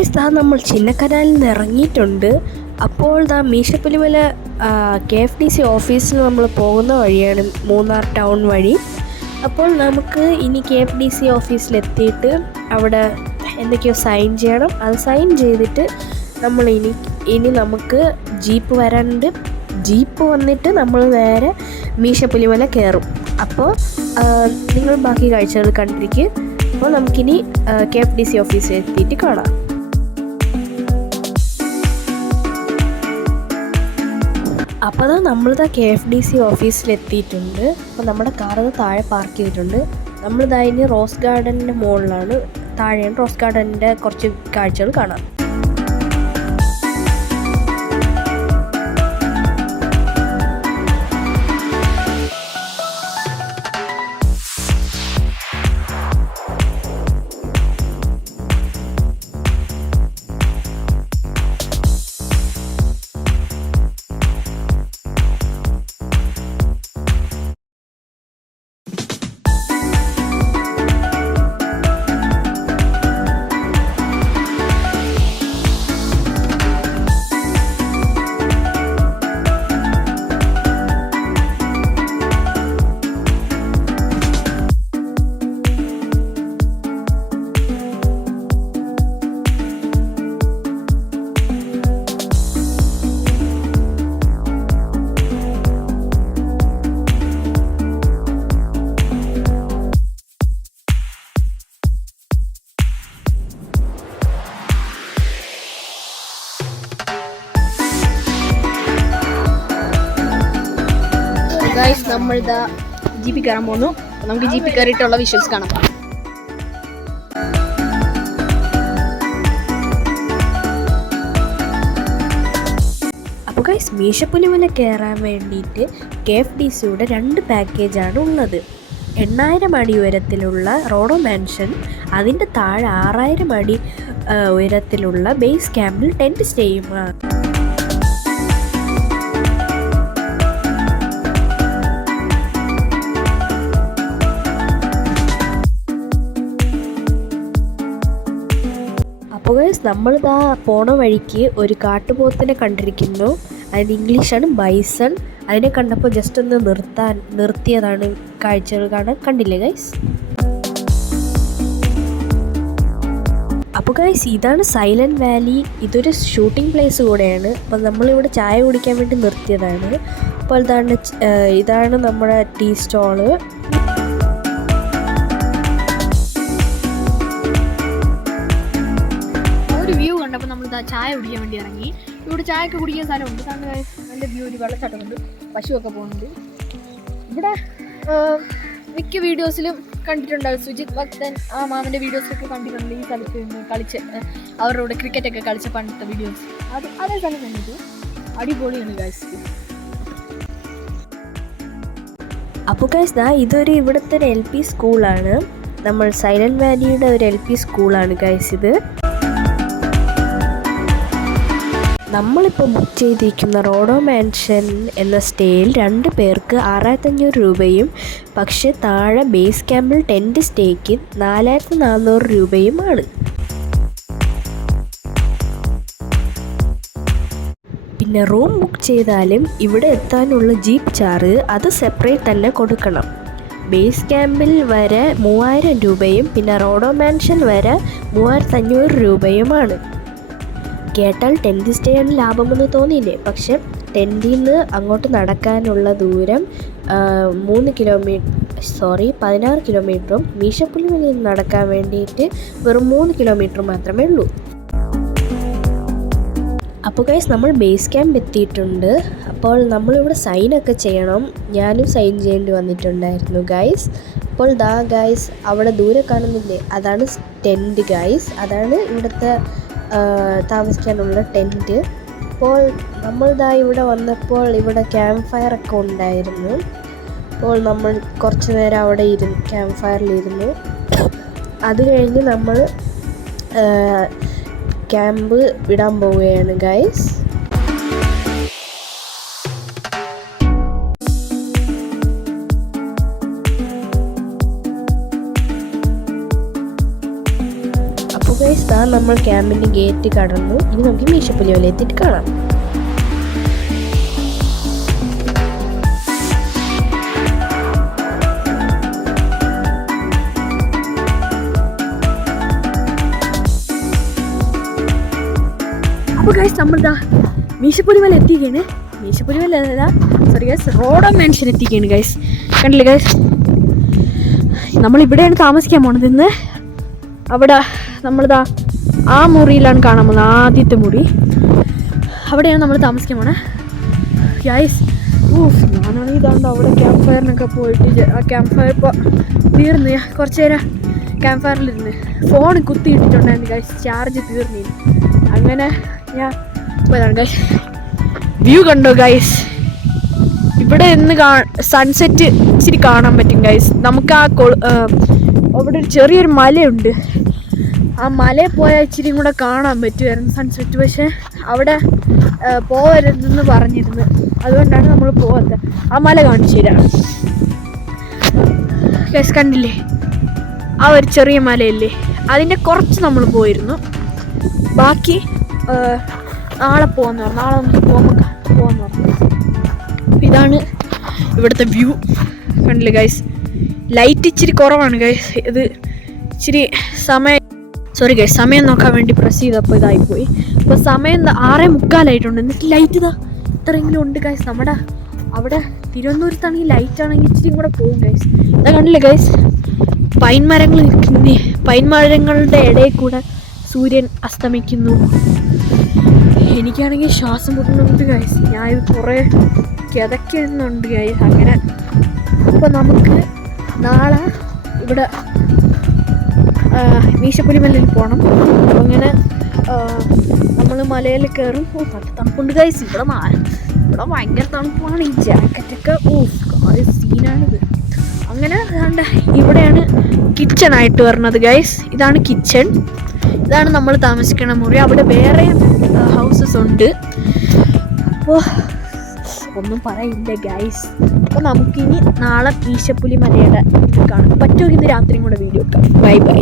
Guys നമ്മൾ ചിന്നക്കനാലിൽ നിന്ന് ഇറങ്ങിയിട്ടുണ്ട്. അപ്പോൾ മീശപ്പുലിമല KFDC ഓഫീസിൽ നമ്മൾ പോകുന്ന വഴിയാണ്, മൂന്നാർ ടൗൺ വഴി. അപ്പോൾ നമുക്ക് ഇനി KFDC ഓഫീസിലെത്തിയിട്ട് അവിടെ എന്തൊക്കെയോ സൈൻ ചെയ്യണം. അത് സൈൻ ചെയ്തിട്ട് നമ്മൾ ഇനി നമുക്ക് ജീപ്പ് വരാനുണ്ട്. ജീപ്പ് വന്നിട്ട് നമ്മൾ നേരെ മീശപ്പുലിമല കയറും. അപ്പോൾ നിങ്ങൾ ബാക്കി കാഴ്ചകൾ കണ്ടിരിക്കുക. അപ്പോൾ നമുക്കിനി KFDC ഓഫീസിൽ എത്തിയിട്ട് കാണാം. അപ്പോൾ നമ്മളിതാ KFDC ഓഫീസിലെത്തിയിട്ടുണ്ട്. അപ്പോൾ നമ്മുടെ കാറ് താഴെ പാർക്ക് ചെയ്തിട്ടുണ്ട്. നമ്മളിതാ റോസ് ഗാർഡൻ്റെ മുകളിലാണ്, താഴെയാണ് റോസ് ഗാർഡൻ്റെ കുറച്ച് കാഴ്ചകൾ കാണാം. നമ്മൾ ജീപ്പിൽ കയറാൻ പോകുന്നു. നമുക്ക് ജീപ്പിൽ കയറിയിട്ടുള്ള വിഷ്വൽസ് കാണാം. അപ്പോൾ ഗൈസ്, മീശപ്പുലിമല കയറാൻ വേണ്ടിയിട്ട് KFDCയുടെ 2 പാക്കേജാണ് ഉള്ളത്. 8000 അടി ഉയരത്തിലുള്ള റോഡോ മാൻഷൻ, അതിൻ്റെ താഴെ 6000 അടി ഉയരത്തിലുള്ള ബേസ് ക്യാമ്പിൽ ടെൻറ്റ് സ്റ്റേയുമാണ്. അപ്പോൾ ഗൈസ്, നമ്മളിതാ പോണ വഴിക്ക് ഒരു കാട്ടുപോത്തിനെ കണ്ടിരിക്കുന്നു. അതിന് ഇംഗ്ലീഷാണ് ബൈസൺ. അതിനെ കണ്ടപ്പോൾ ജസ്റ്റ് ഒന്ന് നിർത്തിയതാണ് കാഴ്ചകൾ കാണാൻ. കണ്ടില്ലേ ഗൈസ്? അപ്പോൾ ഗൈസ്, ഇതാണ് സൈലൻറ്റ് വാലി. ഇതൊരു ഷൂട്ടിംഗ് പ്ലേസ് കൂടെയാണ്. അപ്പോൾ നമ്മളിവിടെ ചായ കുടിക്കാൻ വേണ്ടി നിർത്തിയതാണ്. അപ്പോൾ ഇതാണ് നമ്മുടെ ടീ സ്റ്റോള്. അപ്പോൾ നമ്മൾ ചായ കുടിക്കാൻ വേണ്ടി ഇറങ്ങി. ഇവിടെ ചായയൊക്കെ കുടിക്കാൻ സ്ഥലമുണ്ട്. കാരണം നല്ല വ്യൂ, ഒരു വെള്ളച്ചാട്ടമുണ്ട്, പശുവൊക്കെ പോകുന്നുണ്ട്. ഇവിടെ മിക്ക വീഡിയോസിലും കണ്ടിട്ടുണ്ടാവും. സുജിത് ഭക്തൻ ആ മാമൻ്റെ വീഡിയോസൊക്കെ കണ്ടിട്ടുണ്ട്. ഈ സ്ഥലത്ത് നിന്ന് കളിച്ച് അവരുടെ കൂടെ ക്രിക്കറ്റൊക്കെ കളിച്ച പണ്ടത്തെ വീഡിയോസ് അതേ സ്ഥലം കണ്ടിട്ട് അടിപൊളിയാണ് ഗൈസ്. അപ്പോൾ ഗൈസ്, ഇതൊരു ഇവിടുത്തെ ഒരു LP സ്കൂളാണ്. നമ്മൾ സൈലൻറ്റ് വാലിയുടെ ഒരു LP സ്കൂളാണ് ഗൈസ് ഇത്. നമ്മളിപ്പോൾ ബുക്ക് ചെയ്തിരിക്കുന്ന റോഡോ മാൻഷൻ എന്ന സ്റ്റേയിൽ 2 പേർക്ക് 6500 രൂപയും, പക്ഷേ താഴെ ബേസ് ക്യാമ്പിൽ ടെൻറ്റ് സ്റ്റേക്ക് 4400 രൂപയുമാണ്. പിന്നെ റൂം ബുക്ക് ചെയ്താലും ഇവിടെ എത്താനുള്ള ജീപ്പ് ചാർജ് അത് സെപ്പറേറ്റ് തന്നെ കൊടുക്കണം. ബേസ് ക്യാമ്പിൽ വരെ 3000 രൂപയും പിന്നെ റോഡോ മാൻഷൻ വരെ 3500 രൂപയുമാണ്. കേട്ടാൽ ടെൻറ്റ് സ്റ്റേയാണ് ലാഭമെന്ന് തോന്നിയില്ലേ? പക്ഷെ ടെൻറ്റിൽ നിന്ന് അങ്ങോട്ട് നടക്കാനുള്ള ദൂരം 16 കിലോമീറ്ററും മീശപ്പുലിമലയിൽ നിന്ന് നടക്കാൻ വേണ്ടിയിട്ട് വെറും 3 കിലോമീറ്റർ മാത്രമേ ഉള്ളൂ. അപ്പോൾ ഗൈസ്, നമ്മൾ ബേസ് ക്യാമ്പ് എത്തിയിട്ടുണ്ട്. അപ്പോൾ നമ്മളിവിടെ സൈനൊക്കെ ചെയ്യണം. ഞാനും സൈൻ ചെയ്യേണ്ടി വന്നിട്ടുണ്ടായിരുന്നു ഗൈസ്. അപ്പോൾ ഗൈസ്, അവിടെ ദൂരെ കാണുന്നില്ലേ, അതാണ് ടെൻറ്റ് ഗൈസ്. അതാണ് ഇവിടുത്തെ താമസിക്കാനുള്ള ടെൻറ്റ്. അപ്പോൾ നമ്മൾ ഇവിടെ വന്നപ്പോൾ ഇവിടെ ക്യാമ്പ് ഫയറൊക്കെ ഉണ്ടായിരുന്നു. അപ്പോൾ നമ്മൾ കുറച്ച് നേരം അവിടെ ക്യാമ്പ് ഫയറിലിരുന്നു. അത് കഴിഞ്ഞ് നമ്മൾ ക്യാമ്പ് വിടാൻ പോവുകയാണ് ഗൈസ്. ഗൈസ് ദാ നമ്മൾ ക്യാമ്പിൻ്റെ ഗേറ്റ് കടന്നു. ഇനി നമുക്ക് മീശപ്പുലി മല എത്തിയിട്ട് കാണാം. അപ്പോൾ ഗൈസ് നമ്മളിതാ മീശപ്പുലി മല എത്തിക്കുകയാണ്. മീശപ്പുലി മല അല്ല, sorry guys, road of mansion എത്തിക്കുകയാണ് ഗൈസ്. കണ്ടില്ലേ ഗൈസ്, നമ്മളിവിടെയാണ് താമസിക്കാൻ പോണത് ഇന്ന്. അവിടെ നമ്മളിതാ ആ മുറിയിലാണ് കാണാൻ പോകുന്നത്, ആദ്യത്തെ മുറി. അവിടെയാണ് നമ്മൾ താമസിക്കാൻ പോണേ ഗൈസ്. ഞാനാണെങ്കിൽ ഇതാണ്ട് അവിടെ ക്യാമ്പ് ഫയറിനൊക്കെ പോയിട്ട് ആ ക്യാമ്പ് ഫയർ ഇപ്പോൾ തീർന്ന് കുറച്ച് നേരം ക്യാമ്പ് ഫയറിലിരുന്ന് ഫോൺ കുത്തിയിട്ടിട്ടുണ്ടായിരുന്നു ഗൈസ്, ചാർജ് തീർന്നില്ല. അങ്ങനെ ഞാൻ പോയതാണ് ഗൈസ്. വ്യൂ കണ്ടോ ഗൈസ്, ഇവിടെ നിന്ന് സൺസെറ്റ് ഇച്ചിരി കാണാൻ പറ്റും ഗൈസ്. നമുക്ക് ആ അവിടെ ഒരു ചെറിയൊരു മലയുണ്ട്, ആ മലയിൽ പോയാൽ ഇച്ചിരി കൂടെ കാണാൻ പറ്റുമായിരുന്നു സൺസെറ്റ്. പക്ഷേ അവിടെ പോകരുതെന്ന് പറഞ്ഞിരുന്നു, അതുകൊണ്ടാണ് നമ്മൾ പോകാത്തത്. ആ മല കാണിച്ചു തരാം ഗൈസ്. കണ്ടില്ലേ ആ ഒരു ചെറിയ മലയല്ലേ, അതിൻ്റെ കുറച്ച് നമ്മൾ പോയിരുന്നു. ബാക്കി നാളെ പോകാമെന്ന് പറഞ്ഞു, നാളെ നമുക്ക് പോകാമെന്ന് പറഞ്ഞു. ഇതാണ് ഇവിടുത്തെ വ്യൂ. കണ്ടില്ലേ ഗൈസ്, ലൈറ്റ് ഇച്ചിരി കുറവാണ് ഗൈസ്. ഇത് ഇച്ചിരി സമയം നോക്കാൻ വേണ്ടി പ്രസ് ചെയ്തപ്പോൾ ഇതായിപ്പോയി. അപ്പോൾ സമയം 6:45 എന്നിട്ട് ലൈറ്റ് ഇതാ ഇത്രയെങ്കിലും ഉണ്ട് ഗൈസ്. നമ്മുടെ അവിടെ തിരുവനന്തപുരത്താണെങ്കിൽ ലൈറ്റ് ആണെങ്കിൽ ഇച്ചിരി കൂടെ പോകും ഗൈസ്. ഇതാ കണ്ടില്ലേ ഗൈസ്, പൈൻ മരങ്ങളുടെ ഇടയിൽ കൂടെ സൂര്യൻ അസ്തമിക്കുന്നു. എനിക്കാണെങ്കിൽ ശ്വാസം മുട്ടുന്നുണ്ട് ഗൈസ്, ഞാൻ ഇത് കുറേ കിതയ്ക്കുന്നുണ്ട് ഗൈസ്. അങ്ങനെ അപ്പോൾ നമുക്ക് നാളെ ഇവിടെ മീശപ്പുലി മലയിൽ പോകണം. അങ്ങനെ നമ്മൾ മലയിൽ കയറും. നല്ല തണുപ്പുണ്ട് ഗൈസ്, ഇവിടെ ഭയങ്കര തണുപ്പാണ്. ഈ ജാക്കറ്റൊക്കെ സീനാണിത്. അങ്ങനെ അതുകൊണ്ട് ഇവിടെയാണ് കിച്ചണായിട്ട് വരുന്നത് ഗൈസ്. ഇതാണ് കിച്ചൺ, ഇതാണ് നമ്മൾ താമസിക്കുന്ന മുറി. അവിടെ വേറെ ഹൗസസ് ഉണ്ട്. അപ്പോൾ ഒന്നും പറയില്ല ഗൈസ്. അപ്പോൾ നമുക്കിനി നാളെ മീശപ്പുലി മലയുടെ ഇത് കാണാം. പറ്റുമെങ്കിൽ ഇന്ന് രാത്രിയും കൂടെ വീഡിയോ എടുക്കാം. Bye bye.